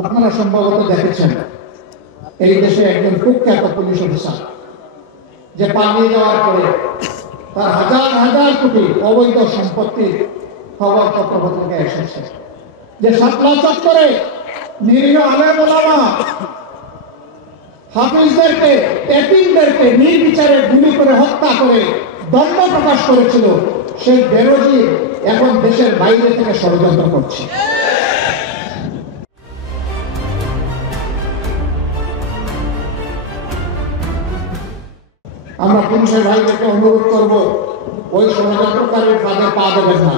আপনারা সম্ভবত দেখেছেন এই দেশে একজন কুখ্যাত পুলিশ অফিসার যে পালিয়ে যাওয়ার পরে তার হাজার হাজার কোটি অবৈধ সম্পত্তির খবর পত্রপত্রিকায় এসেছে, যে শাপলা চত্বরে নিরীহ আলেম ওলামা হাফিজদেরকে এতিমদেরকে নির্বিচারে গুলি করে হত্যা করে দণ্ড প্রকাশ করেছিল, সেই বেরোজির এখন দেশের বাইরে থেকে ষড়যন্ত্র করছে। আমরা পুলিশের ভাইদেরকে অনুরোধ করব, ওই ষড়যন্ত্রকারীর ফাঁদে পা দেবেন না।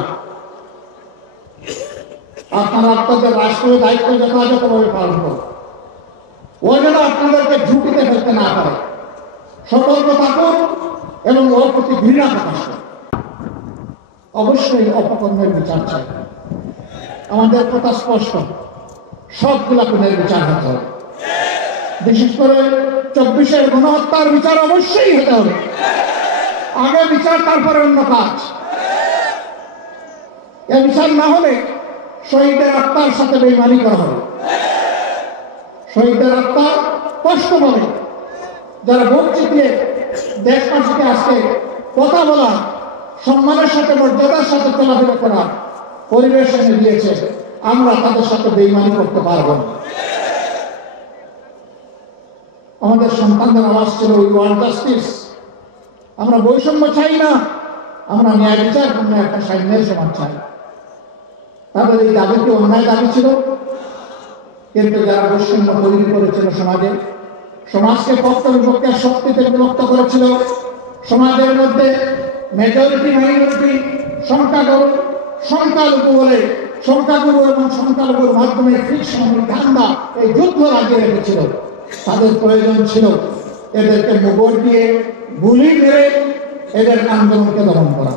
আপনারা আপনাদের রাষ্ট্রীয় দায়িত্ব যথাযথভাবে পালন করুন। ও যেন আপনাদেরকে ঝুঁকিতে ফেলতে না পারে, সতর্ক থাকুন এবং ওর প্রতি ঘৃণা প্রকাশ করুন। অবশ্যই অপকর্মের বিচার চাই। আমাদের কথা স্পষ্ট, সবগুলা খুনের বিচার হতে হবে। বিশেষ করে 24-এর গণহত্যার বিচার অবশ্যই হতে হবে। আগে বিচার, তারপরে অন্য কাজ। এ বিচার না হলে শহীদের আত্মার সাথে বেইমানি করা হবে। শহীদের আত্মা কষ্ট পাবে। যারা ভোট চিতিয়ে দেশবাসীকে আজকে কথা বলা, সম্মানের সাথে মর্যাদার সাথে চলাফেরা করা পরিবেশ এনে দিয়েছে, আমরা তাদের সাথে বেইমানি করতে পারবো না। আমাদের সন্তানদের আওয়াজ ছিল উই ওয়ান্ট জাস্টিস। আমরা বৈষম্য চাই না, আমরা ন্যায় বিচার পূর্ণ একটা সাম্যের সমাজ চাই। তাদের এই দাবিটি অন্যায় দাবি ছিল, কিন্তু যারা বৈষম্য তৈরি করেছিল সমাজে, সমাজকে পক্ষ বিপক্ষের শক্তিতে বিভক্ত করেছিল, সমাজের মধ্যে মেজরিটি মাইনরিটি, সংখ্যাগুরু সংখ্যালঘু বলে সংখ্যাগুরু এবং সংখ্যালঘুর মাধ্যমে ফিকশন ধান্দা এই যুদ্ধ লাগিয়ে রেখেছিল, তাদের প্রয়োজন ছিল এদেরকে মুগর দিয়ে গুলি মেরে এদের আন্দোলনকে দমন করা।